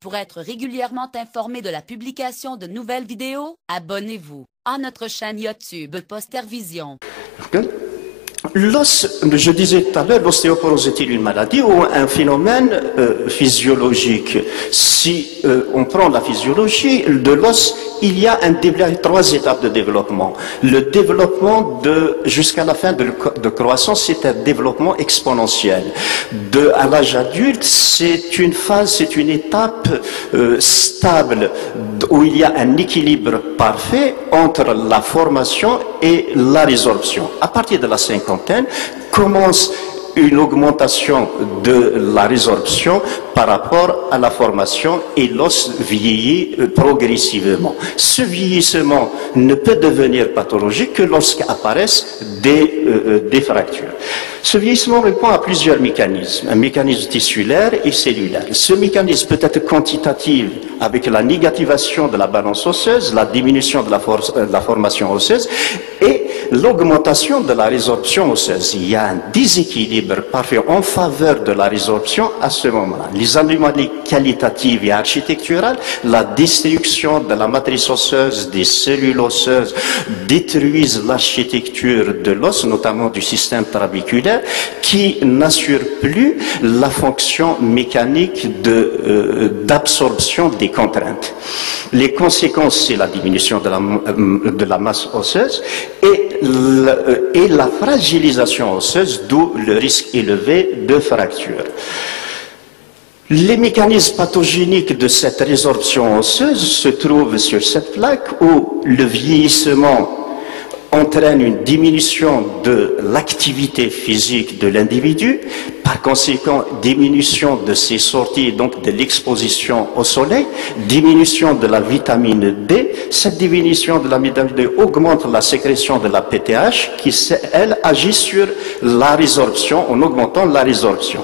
Pour être régulièrement informé de la publication de nouvelles vidéos, abonnez-vous à notre chaîne YouTube Postervision. Je disais tout à l'heure, l'ostéoporose est-il une maladie ou un phénomène physiologique? Si on prend la physiologie de l'os, il y a trois étapes de développement. Le développement jusqu'à la fin de croissance, c'est un développement exponentiel. À l'âge adulte, c'est une phase, c'est une étape stable où il y a un équilibre parfait entre la formation et la résorption. À partir de la cinquantaine, commence une augmentation de la résorption par rapport à la formation et l'os vieillit progressivement. Ce vieillissement ne peut devenir pathologique que lorsqu'apparaissent des fractures. Ce vieillissement répond à plusieurs mécanismes, un mécanisme tissulaire et cellulaire. Ce mécanisme peut être quantitatif avec la négativation de la balance osseuse, la diminution de la formation osseuse et l'augmentation de la résorption osseuse. Il y a un déséquilibre parfait en faveur de la résorption à ce moment-là. Les anomalies qualitatives et architecturales, la destruction de la matrice osseuse, des cellules osseuses, détruisent l'architecture de l'os, notamment du système trabéculaire, qui n'assure plus la fonction mécanique d'absorption des contraintes. Les conséquences, c'est la diminution de la masse osseuse et la fragilisation osseuse, d'où le risque élevé de fracture. Les mécanismes pathogéniques de cette résorption osseuse se trouvent sur cette plaque où le vieillissement entraîne une diminution de l'activité physique de l'individu, par conséquent diminution de ses sorties, donc de l'exposition au soleil, diminution de la vitamine D. Cette diminution de la vitamine D augmente la sécrétion de la PTH qui, elle, agit sur la résorption en augmentant la résorption.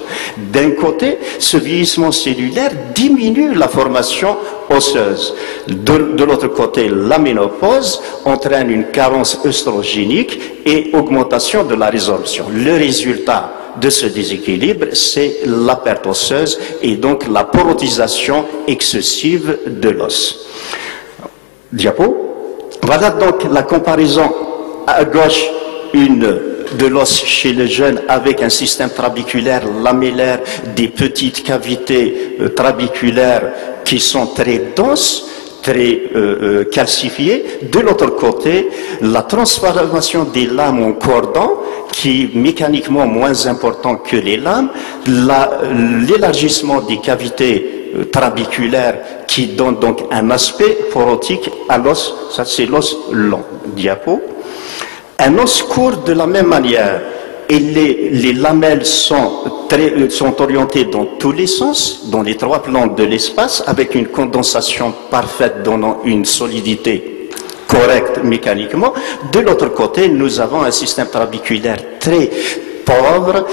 D'un côté, ce vieillissement cellulaire diminue la formation osseuse. De l'autre côté, la ménopause entraîne une carence œstrogénique et augmentation de la résorption. Le résultat de ce déséquilibre, c'est la perte osseuse et donc la porotisation excessive de l'os. Diapo. Voilà donc la comparaison à gauche, de l'os chez le jeune avec un système trabéculaire lamellaire, des petites cavités trabéculaires qui sont très denses, très calcifiées. De l'autre côté, la transformation des lames en cordon, qui est mécaniquement moins important que les lames, l'élargissement des cavités trabéculaires qui donne donc un aspect porotique à l'os. Ça, c'est l'os long. Diapo. Un os court de la même manière et les lamelles sont orientées dans tous les sens, dans les trois plans de l'espace, avec une condensation parfaite donnant une solidité correcte mécaniquement. De l'autre côté, nous avons un système trabéculaire très pauvre,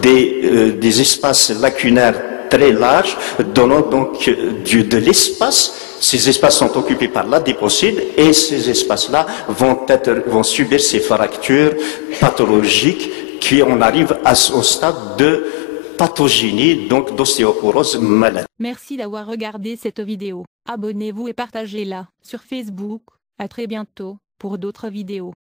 des espaces lacunaires très larges, donnant donc de l'espace. Ces espaces sont occupés par l'adépocyte et ces espaces-là vont subir ces fractures pathologiques qui on arrive au stade de pathogénie, donc d'ostéoporose malade. Merci d'avoir regardé cette vidéo. Abonnez-vous et partagez-la sur Facebook. À très bientôt pour d'autres vidéos.